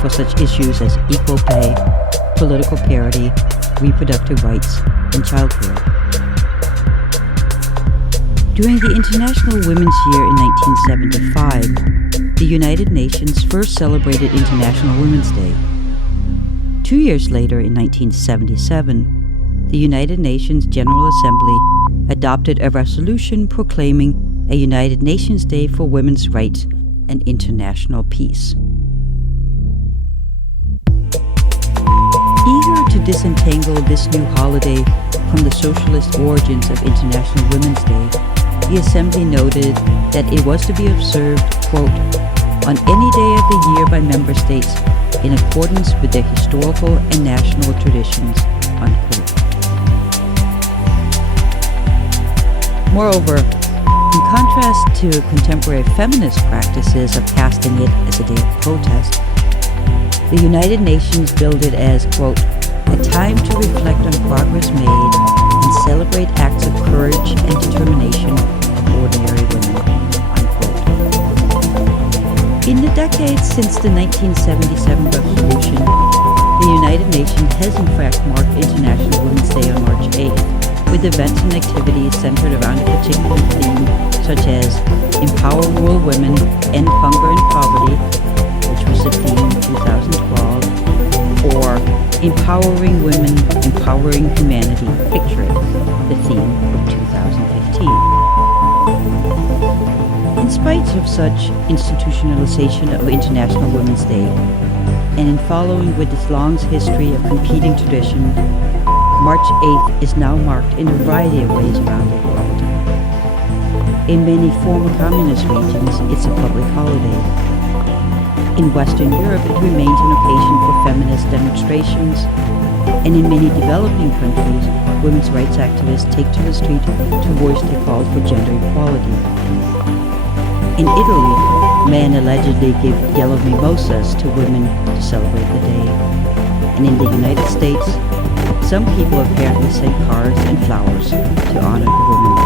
for such issues as equal pay, political parity, reproductive rights, and childcare. During the International Women's Year in 1975, the United Nations first celebrated International Women's Day. 2 years later, in 1977, the United Nations General Assembly adopted a resolution proclaiming a United Nations Day for Women's Rights and International Peace. Eager to disentangle this new holiday from the socialist origins of International Women's Day, the Assembly noted that it was to be observed, quote, on any day of the year by member states in accordance with their historical and national traditions, unquote. Moreover, in contrast to contemporary feminist practices of casting it as a day of protest, the United Nations billed it as, quote, a time to reflect on progress made and celebrate acts of courage and determination of ordinary women, unquote. In the decades since the 1977 resolution, the United Nations has in fact marked International Women's Day on March 8th, with events and activities centered around a particular theme, such as Empower Rural Women, End Hunger and Poverty, which was the theme in 2012, or Empowering Women, Empowering Humanity, Picture It, the theme of 2015. In spite of such institutionalization of International Women's Day, and in following with its long history of competing tradition, March 8th is now marked in a variety of ways around the world. In many former communist regions, it's a public holiday. In Western Europe, it remains an occasion for feminist demonstrations, and in many developing countries, women's rights activists take to the street to voice their call for gender equality. In Italy, men allegedly give yellow mimosas to women to celebrate the day. And in the United States, some people apparently send cards and flowers to honor the women.